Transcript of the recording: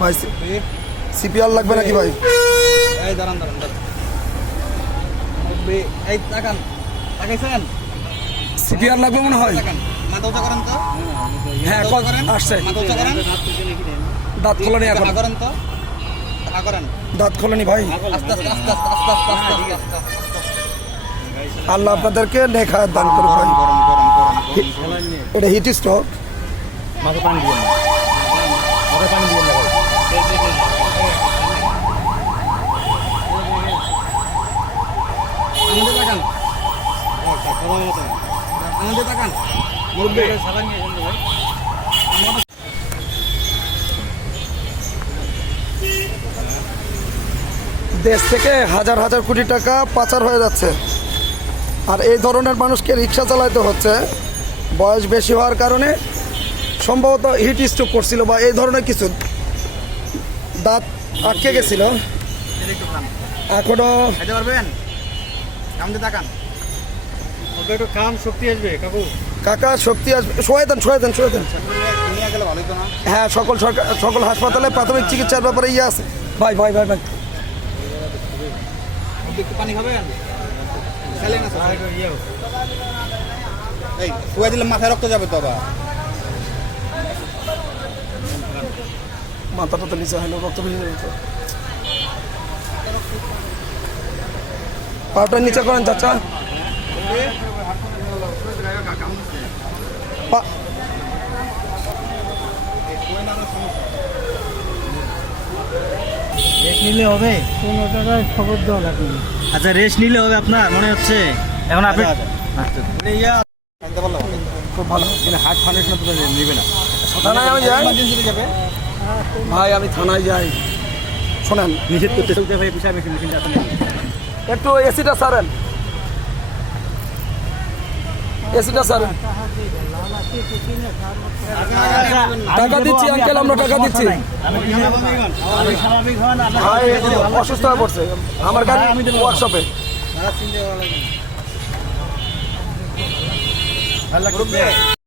ভাই সিপিআর লাগবে নাকি ভাই? এই দাঁড়ান দাঁড়ান দাঁড়ান, এই তাকান, তাকাইছেন? সিপিআর লাগবে মনে হয়। তাকান, মাথা উঁচা করেন তো। হ্যাঁ মাথা উঁচা করেন, আসছে। মাথা উঁচা করেন। দাঁত খোলেনি এখন। হা করেন তো, হা করেন। দাঁত খোলেনি ভাই। আস্তে আস্তে আস্তে আস্তে আস্তে আস্তে আস্তে আস্তে আস্তে। আল্লাহ আপনাদেরকে নেক হায়াত দান করে ভাই। গরম গরম গরম গরম। এটা হিট স্ট্রোক। মাথা পানি দিবেন না, মাথা পানি দিবেন না ভাই। আমাদের তাকান, আমাদের তাকান। মুরব্বি সালাম নিয়ে আসেন তো ভাই। দেশ থেকে হাজার হাজার কোটি টাকা পাচার হয়ে যাচ্ছে, আর এই ধরনের মানুষকে রিক্সা চালাতে হচ্ছে। বয়স বেশি হওয়ার কারণে সম্ভবত হিট স্ট্রোক করছিল বা এই ধরনের কিছু, দাঁত আটকে গেছিল। একটু খান, এখনো খাইতে পারবেন? আমাদের তাকান। ওকে একটু খান, শক্তি আসবে কাকু। কাকা শক্তি আসবে। শোয়াই দেন, শোয়াই দেন, শোয়াই দেন। নিয়ে গেলে ভালোই তো না? হ্যাঁ, সকল হাসপাতালে প্রাথমিক চিকিৎসার ব্যাপারে ইয়ে আছে। ভাই ভাই ভাই ভাই একটু পানি খাবেন? খেলেন না স্যার। ইয়ে এই শুয়ে দিলে মাথায় রক্ত যাবে তো আবার। মাথাটা তো নিচে হলো, রক্ত বেরিয়ে যাবে তো। পাউটা নিচে করেন চাচা। পা- রেস্ট নিলে হবে। আচ্ছা, রেস্ট নিলে হবে আপনার মনে হচ্ছে এখন আপনি। আচ্ছা, খাইতে পারলাম খুব ভালো। হার্ট ফাউন্ডেশন তো নিবে না। থানায় আমি যাই ইমার্জেন্সি যাবে। ভাই, আমি থানায় যাই। শোনেন, নিষেধ করতে চলতে ভাই, পিছায় মেশিনটা আছে নাকি? একটু এসিটা সারেন, এসিটা সারেন। টাকা দিচ্ছি আঙ্কেল, আমরা টাকা দিচ্ছি। আপনি স্বাভাবিক হন। ভাই অসুস্থ হয়ে পড়ছে, আমার গাড়ি ওয়ার্কশপে। চিন্তা করা লাগবে না।